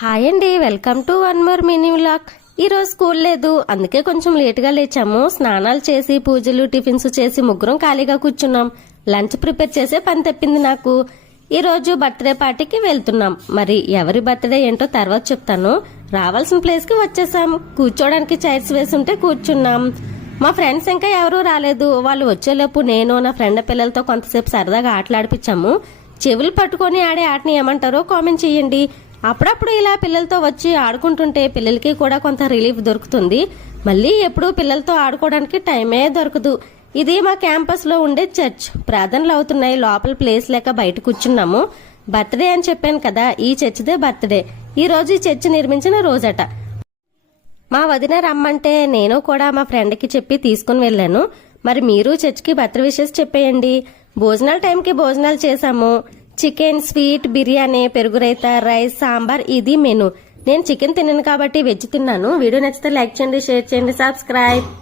Hi అండి, welcome to one more mini vlog. ఈరోజు school లేదు, అందుకే కొంచెం లేటుగా లేచాము. స్నానాలు చేసి పూజలు టిఫిన్స్ చేసి ముగ్గురం ఖాళీగా కూర్చున్నాం. లంచ్ ప్రిపేర్ చేసే పని తెప్పింది నాకు. ఈరోజు బర్త్డే పార్టీకి వెళ్తున్నాం. మరి ఎవరి బర్త్డే ఏంటో తర్వాత చెప్తాను. రావాల్సిన ప్లేస్కి వచ్చేసాం. కూర్చోడానికి చైర్స్ వేసుంటే కూర్చున్నాం. మా ఫ్రెండ్స్ ఇంకా ఎవరూ రాలేదు. వాళ్ళు వచ్చేలోపు నేను నా ఫ్రెండ్ పిల్లలతో కొంతసేపు సరదాగా ఆటలాడిపించాము. చెవులు పట్టుకొని ఆడే ఆటని ఏమంటారో కామెంట్ చేయండి. అప్పుడప్పుడు ఇలా పిల్లలతో వచ్చి ఆడుకుంటుంటే పిల్లలకి కూడా కొంత రిలీఫ్ దొరుకుతుంది. మళ్ళీ ఎప్పుడూ పిల్లలతో ఆడుకోవడానికి టైమే దొరకదు. ఇది మా క్యాంపస్ లో ఉండే చర్చ్. ప్రార్థనలు అవుతున్నాయి. లోపల ప్లేస్ లేక బయట కూర్చున్నాము. బర్త్డే అని చెప్పాను కదా, ఈ చర్చ్దే బర్త్డే. ఈ రోజు ఈ చర్చ్ నిర్మించిన రోజట. మా వదిన రమ్మంటే నేను కూడా మా ఫ్రెండ్కి చెప్పి తీసుకుని వెళ్ళాను. మరి మీరు చర్చ్కి బర్త్డే విషెస్ చెప్పేయండి. భోజనాల టైంకి భోజనాలు చేశాము. చికెన్, స్వీట్, బిర్యానీ, పెరుగు రైతా, రైస్, సాంబార్, ఇది మెను. నేను చికెన్ తిన్నాను కాబట్టి వెజ్ తిన్నాను. వీడియో నచ్చితే లైక్ చేయండి, షేర్ చేయండి, సబ్స్క్రైబ్.